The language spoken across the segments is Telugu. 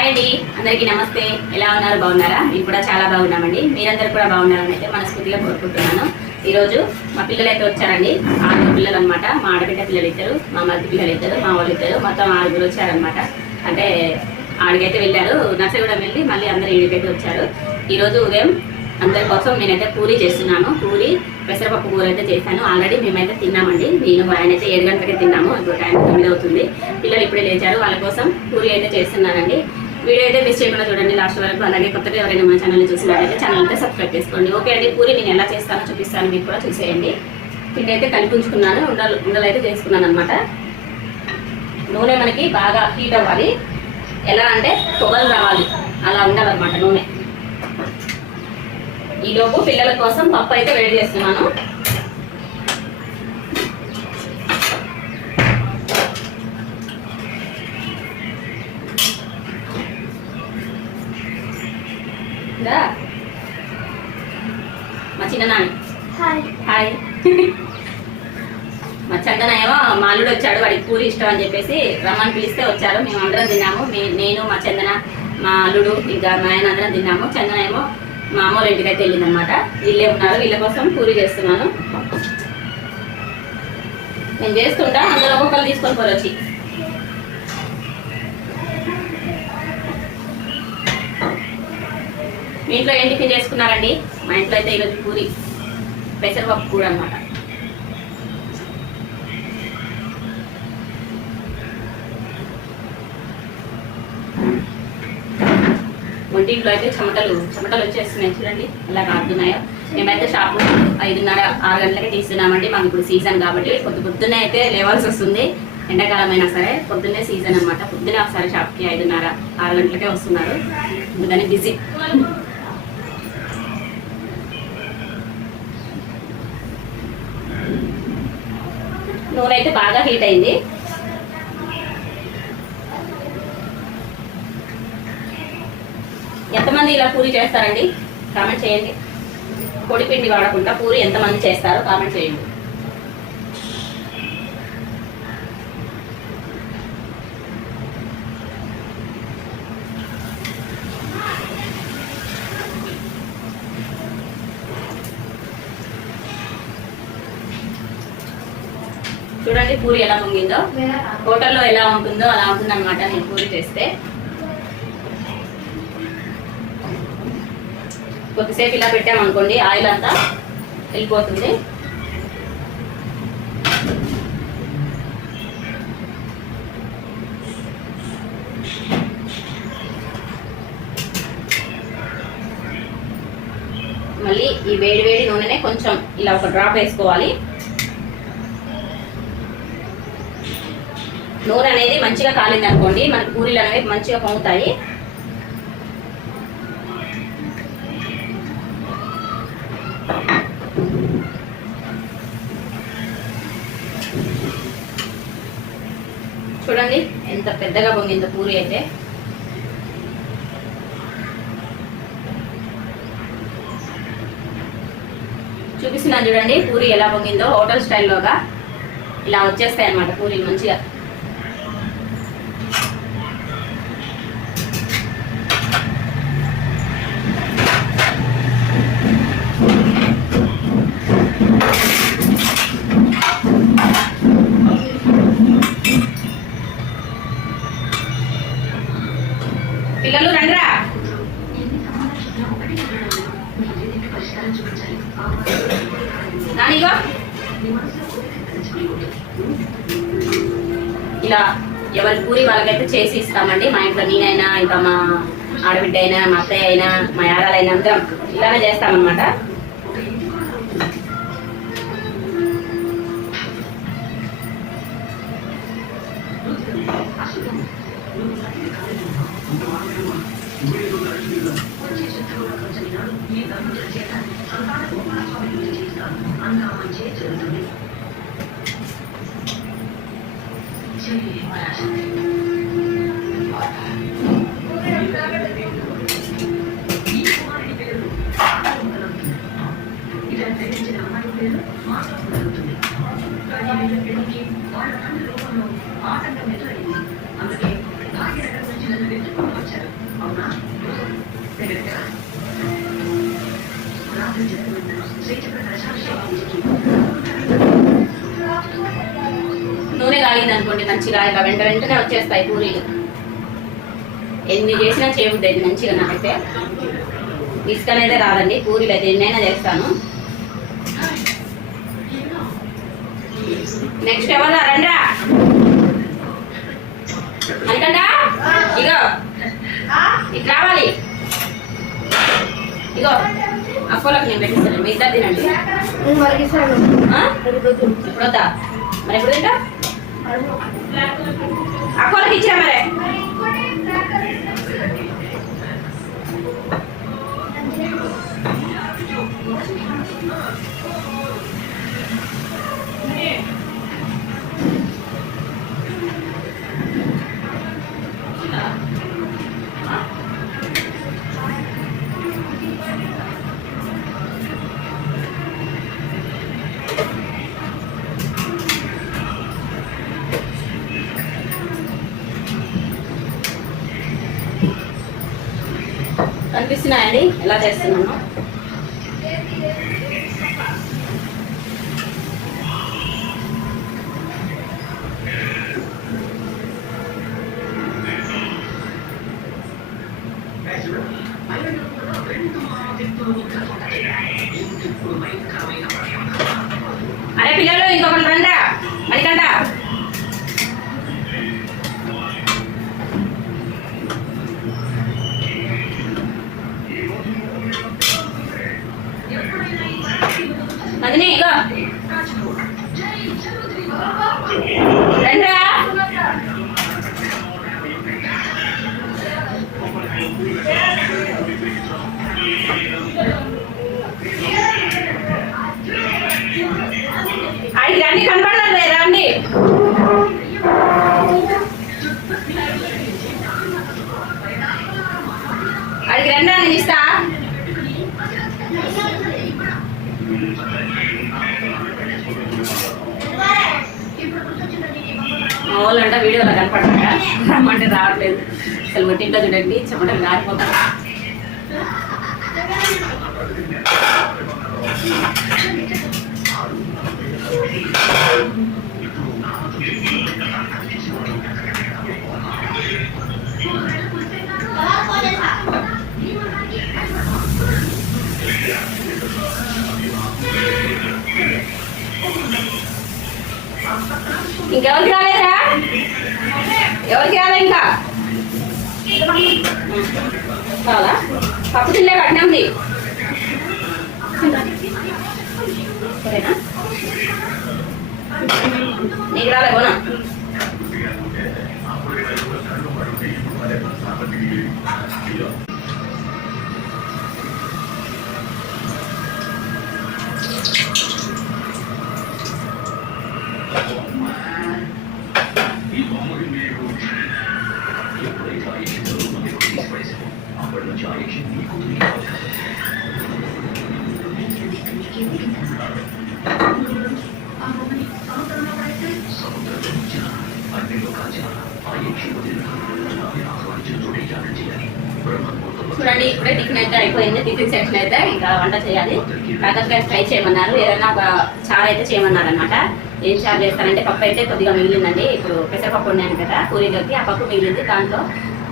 హాయ్ అండి. అందరికీ నమస్తే. ఎలా ఉన్నారు? బాగున్నారా? మేము కూడా చాలా బాగున్నామండి. మీరందరూ కూడా బాగున్నారని అయితే మనస్ఫూర్తిగా కోరుకుంటున్నాను. ఈరోజు మా పిల్లలు అయితే వచ్చారండి. ఆరుగురు పిల్లలు అనమాట మా ఆడబిడ్డ పిల్లలు ఇద్దరు మా మధ్య పిల్లలు ఇద్దరు మా వాళ్ళు ఇద్దరు మొత్తం ఆరుగురు వచ్చారనమాట. అంటే ఆడికైతే వెళ్ళారు. నర్సగూడెం వెళ్ళి మళ్ళీ అందరు ఈడికైతే వచ్చారు. ఈరోజు ఉదయం అందరి కోసం నేనైతే పూరి చేస్తున్నాను. పూరి పెసరపప్పు కూర అయితే చేశాను. ఆల్రెడీ మేమైతే తిన్నామండి. నేను ఆయన అయితే ఏడు గంటలకే తిన్నాము. ఇప్పుడు టైం తొమ్మిది అవుతుంది. పిల్లలు ఇప్పుడే లేచారు. వాళ్ళ కోసం పూరి అయితే చేస్తున్నానండి. వీడియో అయితే మిస్ చేయకుండా చూడండి. లాస్ట్ వరకు అలాగే కొత్తగా ఎవరైనా మా ఛానల్ చూసినట్లయితే ఛానల్ అయితే సబ్స్క్రైబ్ చేసుకోండి. ఓకే అండి. పూరి నేను ఎలా చేస్తానో చూపిస్తాను. మీకు కూడా చూసేయండి. పిండి అయితే కనిపించుకున్నాను. ఉండలు ఉండలు అయితే చేసుకున్నాను అనమాట నూనె మనకి బాగా హీట్ అవ్వాలి. ఎలా అంటే పొగలు రావాలి. అలా ఉండాలన్నమాట నూనె. ఈలోపు పిల్లల కోసం పప్పు అయితే వేడి చేస్తున్నాను. మా చిన్న నాన్న హాయ్ మా చందన ఏమో మా అల్లుడు వచ్చాడు వాడికి పూరి ఇష్టం అని చెప్పేసి రమ్మని పిలిస్తే వచ్చారు. మేము అందరం తిన్నాము. నేను మా చందన మా అల్లుడు ఇంకా మా ఆయన అందరం తిన్నాము. చందన ఏమో మా అమ్మ వాళ్ళ ఇంటికి అయితే వెళ్ళిందనమాట వీళ్ళే ఉన్నారు. వీళ్ళ కోసం పూరి చేస్తున్నాను. నేను చేస్తుంటా. అందరూ ఒక్కొక్కరు తీసుకొని పోరు వచ్చి. మీ ఇంట్లో ఏం టిఫిన్ చేసుకున్నారండి? మా ఇంట్లో అయితే ఈరోజు పూరి పెసరపప్పు కూర అనమాట ఒంటింట్లో అయితే చెమటలు చెమటలు వచ్చేస్తున్నాయి చూడండి. ఎలా కాదున్నాయో మేమైతే షాపు ఐదున్నర ఆరు గంటలకి తీస్తున్నామండి మాకు ఇప్పుడు సీజన్ కాబట్టి పొద్దు పొద్దున్నే అయితే లేవాల్సి వస్తుంది. ఎండాకాలం అయినా సరే పొద్దున్నే సీజన్ అనమాట పొద్దున్నే ఒకసారి షాప్కి ఐదున్నర ఆరు గంటలకే వస్తున్నారు. అందుకని బిజీ. నూనె అయితే బాగా హీట్ అయింది. ఎంతమంది ఇలా పూరి చేస్తారండి? కామెంట్ చేయండి. పొడి పిండి వాడకుండా పూరి ఎంతమంది చేస్తారో కామెంట్ చేయండి. చూడండి పూరి ఎలా పొంగిందో. హోటల్లో ఎలా ఉంటుందో అలా ఉంటుంది అనమాట నేను పూరి చేస్తే. కొద్దిసేపు ఇలా పెట్టామనుకోండి ఆయిల్ అంతా వెళ్ళిపోతుంది. మళ్ళీ ఈ వేడి వేడి నూనెనే కొంచెం ఇలా ఒక డ్రాప్ వేసుకోవాలి. నూనె అనేది మంచిగా కాలింది అనుకోండి మనకి పూరీలు అనేవి మంచిగా పొంగుతాయి. చూడండి ఎంత పెద్దగా పొంగిందో పూరి అయితే. చూపిస్తున్నాను చూడండి పూరి ఎలా పొంగిందో హోటల్ స్టైల్లోగా. ఇలా వచ్చేస్తాయి అన్నమాట పూరీలు మంచిగా పిల్లలు రండిరా నానిగో ఇలా ఎవరి అయితే చేసి ఇస్తామండి మా ఇంట్లో నేనైనా ఇంకా మా ఆడబిడ్డ అయినా మా అత్తయ్య అయినా మా యారాలైనా అందరం ఇలానే చేస్తామన్నమాట నూనె కాగింది అనుకోండి మంచిగా ఇక వెంట వెంటనే వచ్చేస్తాయి పూరీలు. ఎన్ని చేసినా చేయబుద్ది అయితే మంచిగా నాకైతే. ఇసుకనైతే రాదండి పూరీలు అయితే ఎన్నైనా చేస్తాను. నెక్స్ట్ ఎవరు రండ్రా అనుకంటా ఇగో. ఇటు రావాలి. ఇగో. అక్కోలకు నేను పెట్టిస్తాను మీ ఇద్దరు తినండి. ఇప్పుడు వద్దా మరి ఎప్పుడు తింటా అక్కోలకి ఇచ్చా మరి. కనిపిస్తున్నాయండి ఎలా చేస్తున్నాను అరే పిల్లలు ఇంకొకరు రండా మణికంట మదిని ఇగో. రండ్రా. ఆడికి రండి కనపడలేదు రండి. అడిగి రండి అని ఇస్తా. మా వాళ్ళు అంటే వీడియోలో కనపడతారా రమ్మంటే రావట్లేదు. అసలు ఒట్టింట్లో చూడండి చెమటలు గారిపోతారు ఇంకెవరికి రాలేదా? ఎవరికి రాలే ఇంకా? కావాలా పప్పు తిల్లే కట్టినా ఉంది. సరేనా? నీకు రాలే పోనా చూడండి ఇప్పుడే టిఫిన్ అయితే అయిపోయింది. టిఫిన్ సెక్షన్ అయితే ఇంకా వంట చేయాలి. కాకరకాయ ఫ్రై చేయమన్నారు. ఏదైనా ఒక చారు అయితే చేయమన్నారు అనమాట ఏం చారు చేస్తారంటే పప్పు అయితే కొద్దిగా మిగిలిందండి. ఇప్పుడు పెసరపప్పు ఉన్నాను కదా పూరీలోకి ఆ పప్పు మిగిలింది. దాంట్లో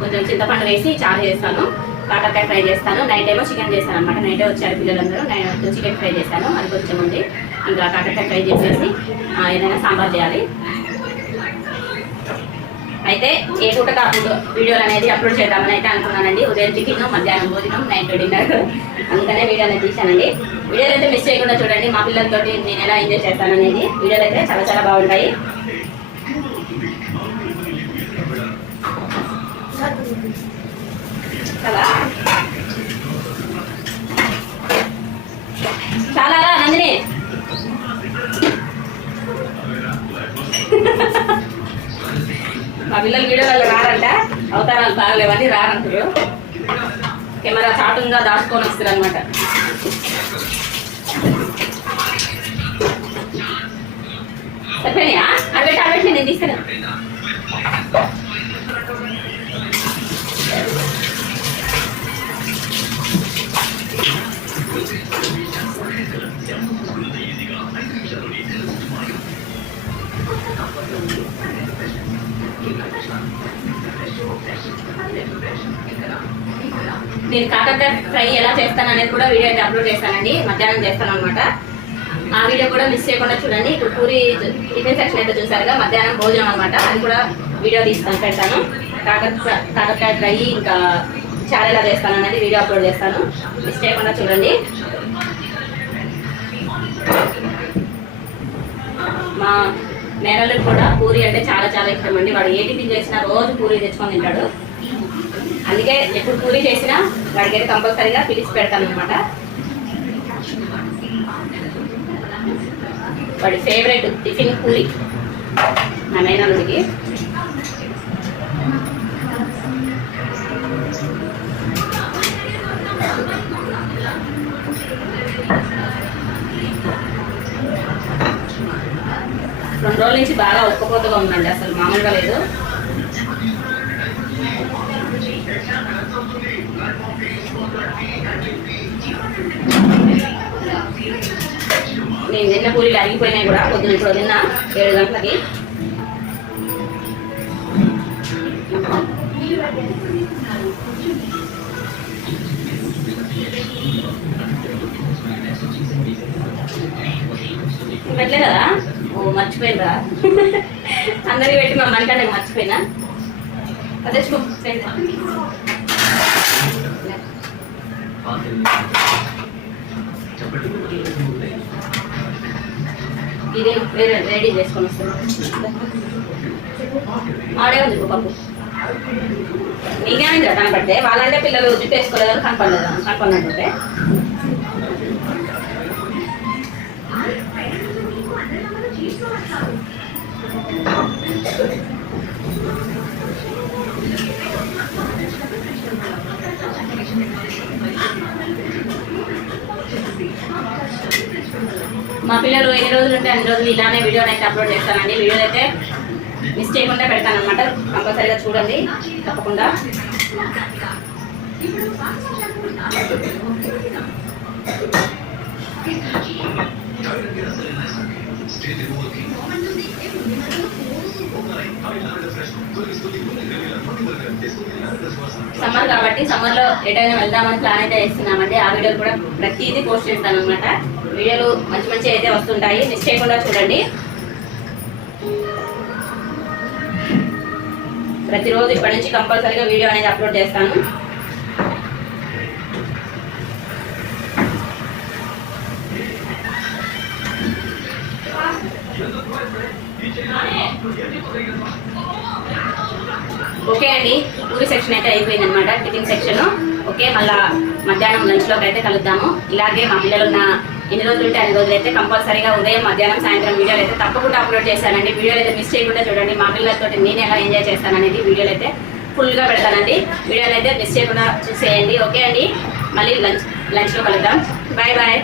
కొంచెం చింతపండు వేసి చారు చేస్తాను. కాకరకాయ ఫ్రై చేస్తాను. నైట్ ఏమో చికెన్ చేస్తాను అనమాట నైటే వచ్చారు పిల్లలందరూ. నైట్ చికెన్ ఫ్రై చేస్తాను అది కొంచెం ఉంది. ఇంకా కాకరకాయ ఫ్రై చేసేసి ఏదైనా సాంబార్ చేయాలి. అయితే ఏ పూట కాకుండా వీడియోలు అనేది అప్లోడ్ చేద్దామని అయితే అనుకున్నానండి. ఉదయం చికెన్ మధ్యాహ్నం భోజనం నైట్ డిన్నర్ అందుకనే వీడియో అనేది తీశానండి. వీడియోలు అయితే మిస్ చేయకుండా చూడండి. మా పిల్లలతో నేను ఎలా ఎంజాయ్ చేస్తాను అనేది వీడియోలు అయితే చాలా చాలా బాగుంటాయి. చాలా నందిని. మా పిల్లలు వీడియోలలో రారంట. అవతారాలు బాగలేవని రారంటారు కెమెరా చాటుగా దాచుకొని వస్తారు అనమాట సరిపోయినాయా అరవై అరవై నేను తీసుకురా. నేను కాకరకాయ ఫ్రై ఎలా చేస్తాను అనేది కూడా వీడియో అయితే అప్లోడ్ చేస్తానండి. మధ్యాహ్నం చేస్తాను అనమాట ఆ వీడియో కూడా మిస్ చేయకుండా చూడండి. ఇప్పుడు పూరి టిఫిన్ సెక్షన్ అయితే చూసారుగా మధ్యాహ్నం భోజనం అనమాట అది కూడా వీడియో తీసుకొని పెడతాను. కాకర కాకరకాయ ఫ్రై ఇంకా చాలా ఎలా చేస్తాను అనేది వీడియో అప్లోడ్ చేస్తాను. మిస్ చేయకుండా చూడండి. మా మేనల్లుకి కూడా పూరి అంటే చాలా చాలా ఇష్టం అండి. వాడు ఏ టిఫిన్ చేసినా రోజు పూరి తెచ్చుకొని తింటాడు. అందుకే ఎప్పుడు పూరి చేసినా వాడికైతే కంపల్సరీగా పిలిచి పెడతాను అనమాట వాడి ఫేవరెట్ టిఫిన్ పూరి. నా మేనల్లుడికి. రెండు రోజుల నుంచి బాగా ఉక్కపోతగా ఉందండి అసలు మామూలుగా లేదు. నేను నిన్న పూరీలు అరిగిపోయినాయి కూడా పొద్దున ఇప్పుడు నిన్న ఏడు గంటలకి. పెట్టలే కదా? ఓ మర్చిపోయిందా అందరికి పెట్టి మా మనకంటే మర్చిపోయినా? అదే చూ ఇది వేరే రెడీ చేసుకొని వస్తాను. ఆడే ఉంది పప్పు. నీకేమైంది కనపడితే? వాళ్ళంటే పిల్లలు జుట్టు వేసుకోలేదు కనపడలేదు? కనపడినట్టుంటే? మా పిల్లలు ఎన్ని రోజులు ఉంటే అన్ని రోజులు ఇలానే వీడియో అయితే అప్లోడ్ చేస్తానండి. వీడియోలు అయితే మిస్ చేయకుండా పెడతాను అనమాట కంపల్సరీగా చూడండి. తప్పకుండా. సమ్మర్ కాబట్టి సమ్మర్లో ఎటైనా వెళ్దామని ప్లాన్ అయితే వేస్తున్నామండి. ఆ వీడియోలు కూడా ప్రతిదీ పోస్ట్ చేస్తాను అనమాట వీడియోలు మంచి మంచి అయితే వస్తుంటాయి. మిస్ చేయకుండా చూడండి. ప్రతిరోజు ఇప్పటి నుంచి కంపల్సరీగా వీడియో అనేది అప్లోడ్ చేస్తాను. ఓకే అండి పూరి సెక్షన్ అయితే అయిపోయింది అనమాట టిఫిన్ సెక్షన్. ఓకే మళ్ళా మధ్యాహ్నం లంచ్లోకి అయితే కలుద్దాము. ఇలాగే మా పిల్లలు ఉన్న ఎన్ని రోజులు ఉంటే అన్ని రోజులు అయితే కంపల్సరీగా ఉదయం మధ్యాహ్నం సాయంత్రం వీడియోలు అయితే తప్పకుండా అప్లోడ్ చేశానండి వీడియోలు అయితే మిస్ చేయకుండా చూడండి. మా పిల్లలతో నేను ఎలా ఎంజాయ్ చేస్తాననేది వీడియోలు అయితే ఫుల్గా పెడతానండి. వీడియోలు అయితే మిస్ చేయకుండా చూసేయండి. ఓకే అండి మళ్ళీ లంచ్ లంచ్లో కలుద్దాం. Bye bye.